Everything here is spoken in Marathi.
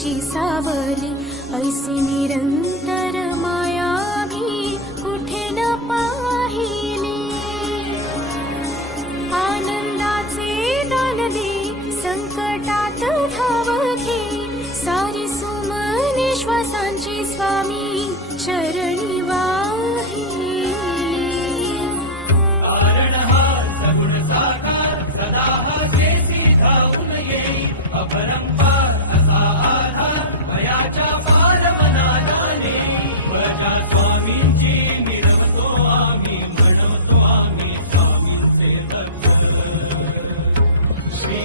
स्वामीची सावली, ऐसी निरंतर माया मी कुठे न पाहिली. आनंदाचे दान दे, संकटात धाव घे, सारी सुमने श्वासांची स्वामी चरणी वाहिली. श्री